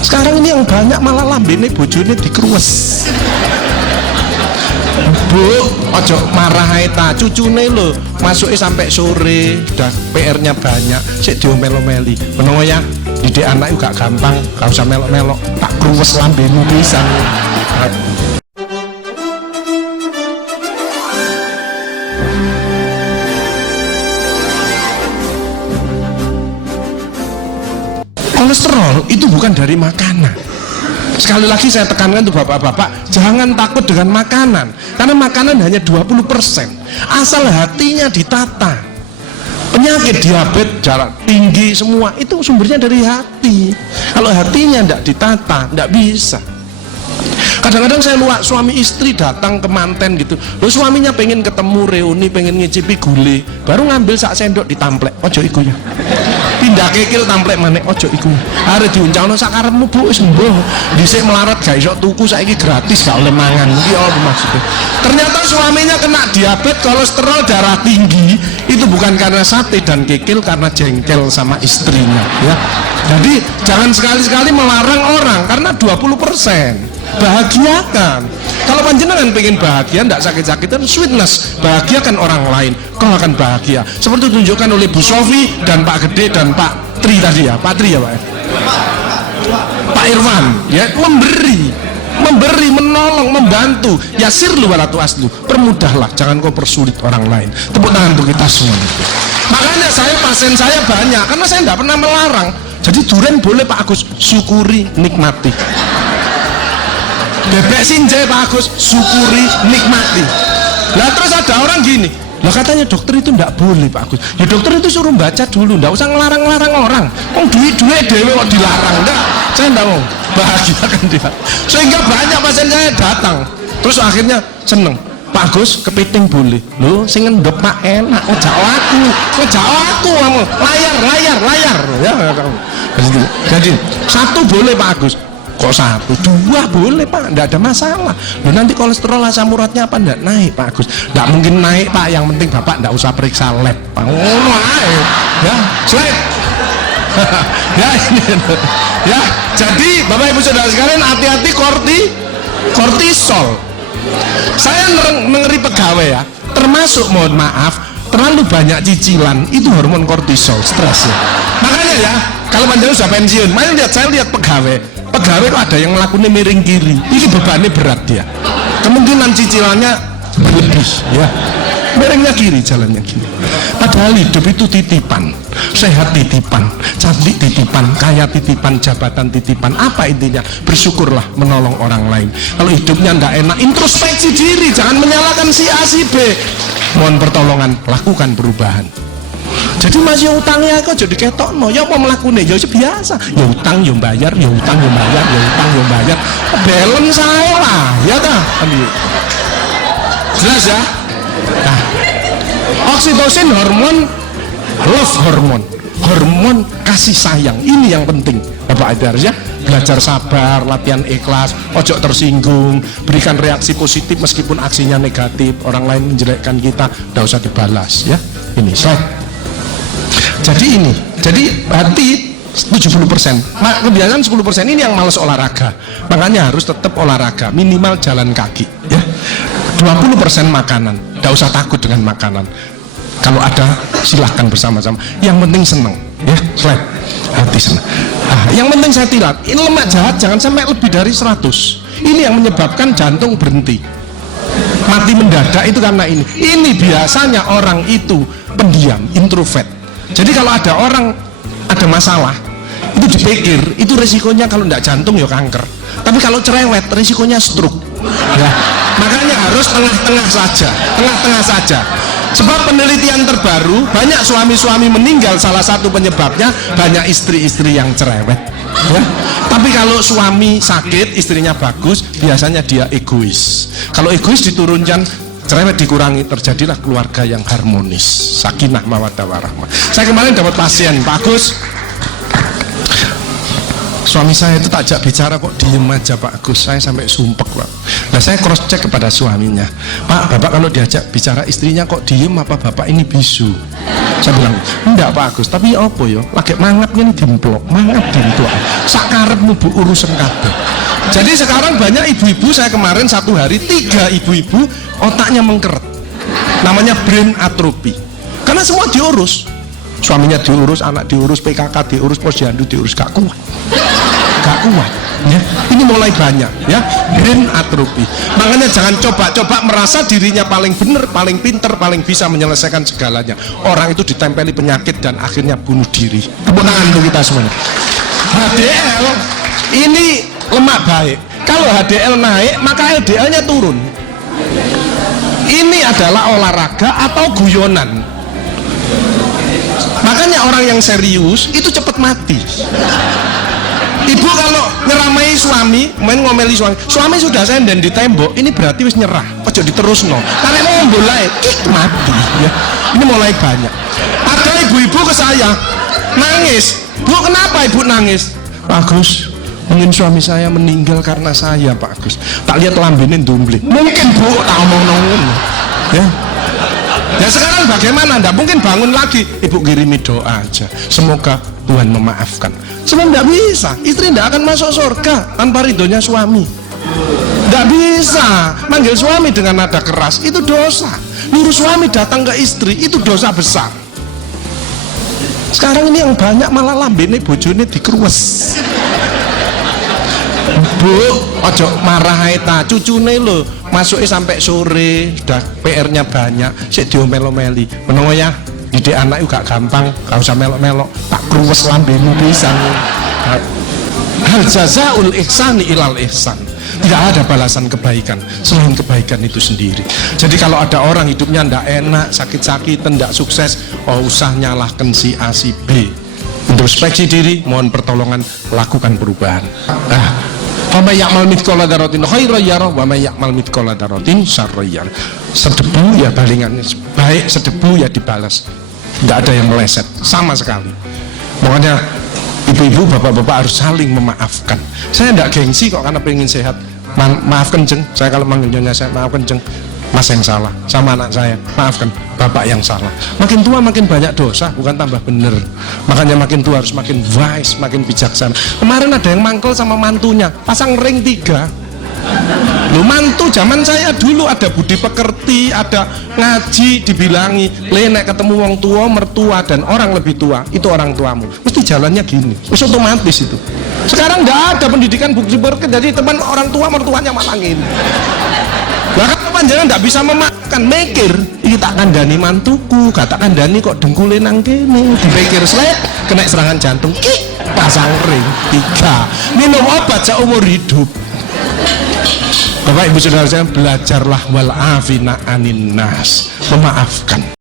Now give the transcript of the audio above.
Sekarang ini yang banyak malah lambene bojone dikruwes. Bu, ojo marah ae ta, cucune lho masuke sampai sore, udah PR-nya banyak, sik diomel-omeli. Menengo ya, didik anak juga gampang, gak usah melok-melok, tak kruwes lambemu pisan. Kolesterol itu bukan dari makanan. Sekali lagi saya tekankan tuh bapak-bapak, jangan takut dengan makanan, karena makanan hanya 20%. Asal hatinya ditata. Penyakit diabetes, darah tinggi semua itu sumbernya dari hati. Kalau hatinya tidak ditata, tidak bisa. Kadang-kadang saya lihat suami istri datang ke manten gitu, loh suaminya pengen ketemu reuni, pengen ngicipi gulai, baru ngambil sak sendok ditamplek, ojo iku ya. Pindah kekil tamplek manek, ojo iku. Are diuncangno sak karepmu Bu, wis mbuh. Dhisik melarat gak iso tuku, saiki gratis gak oleh mangan. Iki apa maksudnya? Ternyata suaminya kena diabetes, kolesterol, darah tinggi. Itu bukan karena sate dan kekil, karena jengkel sama istrinya ya. Jadi jangan sekali-sekali melarang orang karena 20%. Bahagiakan. Kalau panjenengan pengen bahagia, tidak sakit-sakitan, sweetness, bahagiakan orang lain, kau akan bahagia. Seperti ditunjukkan oleh Bu Sofi dan Pak Gede dan Pak Tri tadi ya, Pak Tri ya Pak. Pak Irwan ya, memberi, menolong, membantu. Yasirlu walatu aslu, permudahlah, jangan kau persulit orang lain. Tepuk tangan untuk kita semua. Makanya pasien saya banyak, karena saya tidak pernah melarang. Jadi durian boleh Pak Agus, syukuri, nikmati. Bebek sinjai Pak Agus, syukuri, nikmati. Lah terus ada orang gini, lah katanya dokter itu enggak boleh Pak Agus. Ya dokter itu suruh baca dulu, enggak usah ngelarang-larang orang. Duit dewe kok dilarang, enggak. Saya enggak mau, bahagiakan dia. Sehingga banyak pasien saya datang, terus akhirnya seneng. Pak Agus, kepiting boleh. Loh, sing ngendok Pak enak, ngejak aku, layar. Ya, jadi satu boleh Pak Agus. Kok satu, dua boleh Pak, enggak ada masalah. Loh, nanti kolesterol asam uratnya apa enggak naik Pak Agus? Enggak mungkin naik Pak, yang penting Bapak enggak usah periksa lab Pak. Ngono ae. Ya, slide. Ya ini. Ya, jadi Bapak Ibu Saudara sekalian, hati-hati kortisol. Saya ngeri pegawai ya, termasuk mohon maaf, terlalu banyak cicilan, itu hormon kortisol, stres ya. Makanya ya, kalau panjang sudah pensiun, saya lihat pegawai kok ada yang melakukannya miring kiri, ini bebannya berat dia, kemungkinan cicilannya berlebih ya, miringnya kiri, jalannya kiri. Padahal hidup itu titipan, sehat titipan, cantik titipan, kaya titipan, jabatan titipan. Apa intinya? Bersyukurlah, menolong orang lain. Kalau hidupnya tidak enak, introspeksi diri, jangan menyalahkan si A si B, mohon pertolongan, lakukan perubahan. Jadi masih utangnya kok jadi ketok no, ya apa melakukannya, ya biasa, ya utang ya bayar, ya utang ya bayar, ya utang ya bayar, balance saya lah, ya dah, jelas ya. Nah, oksitosin hormon love hormon kasih sayang, ini yang penting Bapak Ibu ya. Belajar sabar, latihan ikhlas, ojo tersinggung, berikan reaksi positif meskipun aksinya negatif, orang lain menjelekkan kita, tidak usah dibalas ya. Ini slide. Jadi hati 70%, kebiasaan 10% ini yang malas olahraga, makanya harus tetap olahraga, minimal jalan kaki ya. 20% makanan, tidak usah takut dengan makanan, kalau ada silahkan bersama-sama, yang penting senang ya. Slide. Hati senang. Yang penting saya tilat, ini lemak jahat jangan sampai lebih dari 100, ini yang menyebabkan jantung berhenti, mati mendadak itu karena ini biasanya orang itu pendiam, introvert. Jadi kalau ada orang ada masalah, itu dipikir, itu resikonya kalau tidak jantung ya kanker. Tapi kalau cerewet, resikonya stroke. Ya, makanya harus tengah-tengah saja. Sebab penelitian terbaru, banyak suami-suami meninggal, salah satu penyebabnya banyak istri-istri yang cerewet. Ya. Tapi kalau suami sakit, istrinya bagus, biasanya dia egois. Kalau egois diturunkan, cerewet dikurangi, terjadilah keluarga yang harmonis, sakinah mawaddah warahmah. Saya kemarin dapat pasien, Pak Agus, Suami saya itu tak ajak bicara kok diem aja Pak Agus, saya sampai sumpek Pak. Nah saya cross check kepada suaminya, Pak, Bapak kalau diajak bicara istrinya kok diem, apa Bapak ini bisu? Saya bilang, enggak Pak Agus, tapi apa yo, lagi mangap ini dimplok, sakarepmu bu urusan kabeh. Jadi sekarang banyak ibu-ibu, saya kemarin satu hari 3 ibu-ibu otaknya mengkeret, namanya brain atrophy, karena semua diurus, suaminya diurus, anak diurus, PKK diurus, posyandu diurus, gak kuat ya. Ini mulai banyak ya, brain atrophy. Makanya jangan coba-coba merasa dirinya paling benar, paling pinter, paling bisa menyelesaikan segalanya. Orang itu ditempeli penyakit dan akhirnya bunuh diri. Tepuk tangan untuk kita semuanya. HDL ini lemak baik, kalau HDL naik maka LDL-nya turun. Ini adalah olahraga atau guyonan. Makanya orang yang serius itu cepat mati. Ibu kalau ngeramai suami, main ngomeli suami sudah senden di tembok, ini berarti wis nyerah, ojo diterusno. Karena mau mulai mati ya. Ini mulai banyak. Ada ibu-ibu ke saya nangis, Bu kenapa ibu nangis? Pak Agus, mungkin suami saya meninggal karena saya Pak Agus. Tak lihat lambene ndumble. Mungkin Bu, tak ngomong ya. Ya sekarang bagaimana? Nggak mungkin bangun lagi. Ibu kirimi doa aja, semoga Tuhan memaafkan. Sebab nggak bisa, istri nggak akan masuk surga tanpa ridhonya suami. Nggak bisa manggil suami dengan nada keras, itu dosa. Nyuruh suami datang ke istri, itu dosa besar. Sekarang ini yang banyak malah lambene bojone dikeruwes. Bu, ojo marah eta, cucune lho masuknya sampai sore, sudah PR-nya banyak, sik diomel-omeli. Menengo ya, didik anak juga gampang, gak usah melok-melok, tak kruwes lambemu pisan. Hal jazaul ihsani ilal ihsan. Tidak ada balasan kebaikan selain kebaikan itu sendiri. Jadi kalau ada orang hidupnya ndak enak, sakit-sakitan, ndak sukses, oh usah nyalahkan si A si B. Introspeksi diri, mohon pertolongan, lakukan perubahan. Wa may ya'mal mithqala dzarratin khairan yarah wa may ya'mal mithqala dzarratin syarran yarah. Sedebu ya balingannya, baik sedebu ya dibalas. Enggak ada yang meleset sama sekali. Makanya ibu-ibu, bapak-bapak harus saling memaafkan. Saya enggak gengsi kok karena pengen sehat. Maafkan jeng, saya kalau manggilnya saya maafkan jeng, Mas yang salah, sama anak saya, maafkan bapak yang salah. Makin tua makin banyak dosa, bukan tambah bener. Makanya makin tua harus makin wise, makin bijaksana. Kemarin ada yang mangkel sama mantunya, pasang ring 3. Lu mantu zaman saya dulu ada budi pekerti, ada ngaji, dibilangi nek ketemu wong tua, mertua dan orang lebih tua, itu orang tuamu, mesti jalannya gini, terus otomatis itu. Sekarang nggak ada pendidikan budi pekerti, jadi teman orang tua mertuanya malah gini. Bahkan panjangan nggak bisa memakan, mikir ini tak kandani mantuku, katakan Dani kok dengkulin nang kene, dipikir selek kena serangan jantung, pasang ring 3, minum obat seumur hidup. Bapak Ibu Saudara saya, belajarlah wal afina anin nas, memaafkan.